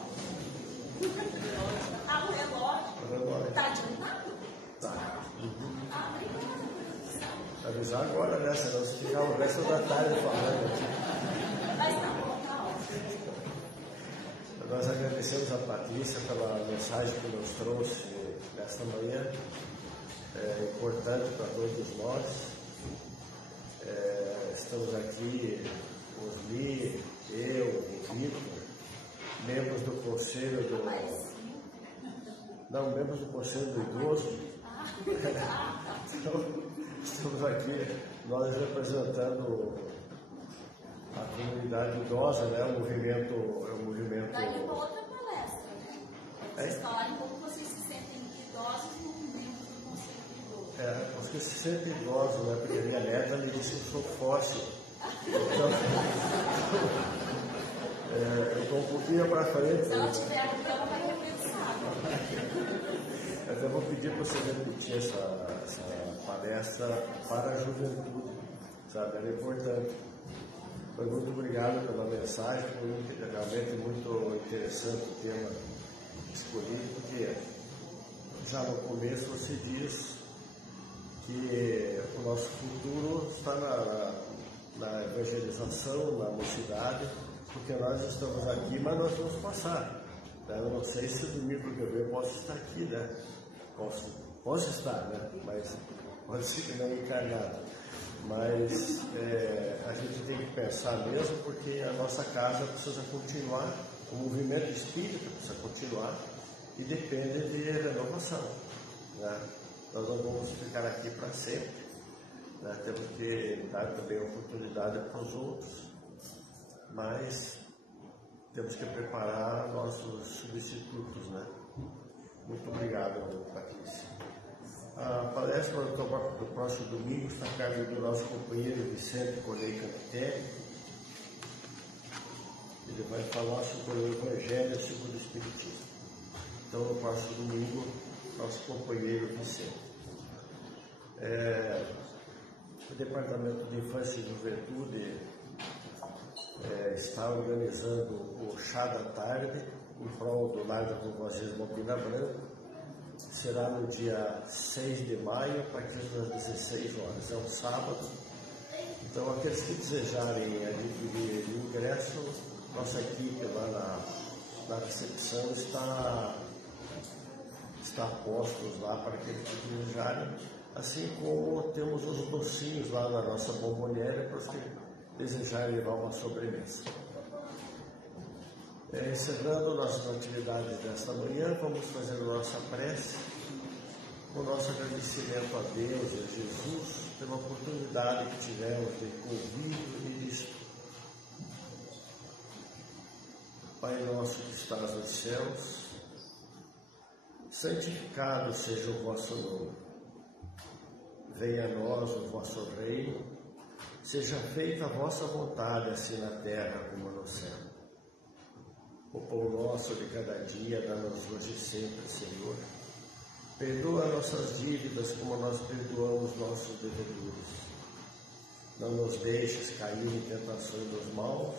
Ah, o relógio. Está adiantado? Tá. Ah, obrigada. Avisar agora, né? Senão você ficar o resto da tarde falando aqui. Mas tá bom, tá ótimo. Nós agradecemos a Patrícia pela mensagem que nos trouxe nesta manhã. É importante para todos nós. Estamos aqui, Osli, eu, Henrique, membros do Conselho do... Não, membros do Conselho do Idoso. Então, estamos aqui, nós representando a comunidade idosa, né? O movimento... Daí uma outra palestra, né? Vocês falarem como vocês se sentem idosos no momento do Conselho do Idoso. Os que se sentem idosos, né? Porque a minha neta me disse que eu sou fóssil. Então, eu estou um pouquinho para frente. Se ela tiver aqui, ela vai repensar. Eu até vou pedir para você repetir essa palestra para a juventude, sabe? Era importante. Foi muito obrigado pela mensagem, foi realmente muito interessante o tema escolhido, porque já no começo você diz que o nosso futuro está na evangelização, na mocidade, porque nós estamos aqui, mas nós vamos passar. Eu não sei se domingo que eu venho eu posso estar aqui, né? Posso estar, né? Mas pode ser que não encarnado. Mas a gente tem que pensar mesmo, porque a nossa casa precisa continuar, o movimento espírita precisa continuar e depende de renovação, né? Nós não vamos ficar aqui para sempre, né? Temos que dar também oportunidade para os outros, mas temos que preparar nossos substitutos, né? Muito obrigado, Patrícia. A palestra do próximo domingo está a cargo do nosso companheiro Vicente Colei Cantelli. Ele vai falar sobre o Evangelho segundo o Espiritismo. Então, no próximo domingo, nosso companheiro Vicente. O Departamento de Infância e Juventude está organizando o Chá da Tarde em prol do Lar da Vovozinha Mompina Branco. Será no dia 6 de maio, a partir das 16 horas. É um sábado. Então, aqueles que desejarem adquirir o ingresso, nossa equipe lá na recepção está postos lá para aqueles que desejarem. Assim como temos os docinhos lá na nossa bomboniere para os que desejarem levar uma sobremesa. Encerrando nossas atividades desta manhã, vamos fazer a nossa prece, o nosso agradecimento a Deus e a Jesus pela oportunidade que tivemos de ouvir e Pai nosso que estás nos céus, santificado seja o vosso nome. Venha a nós o vosso reino, seja feita a vossa vontade, assim na terra como no céu. O pão nosso de cada dia dá-nos hoje e sempre, Senhor. Perdoa nossas dívidas como nós perdoamos nossos devedores. Não nos deixes cair em tentações dos maus,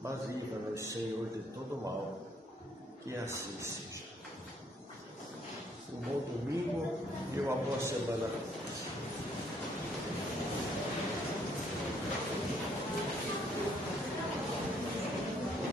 mas livra-nos, Senhor, de todo mal, que assim seja. Um bom domingo e uma boa semana.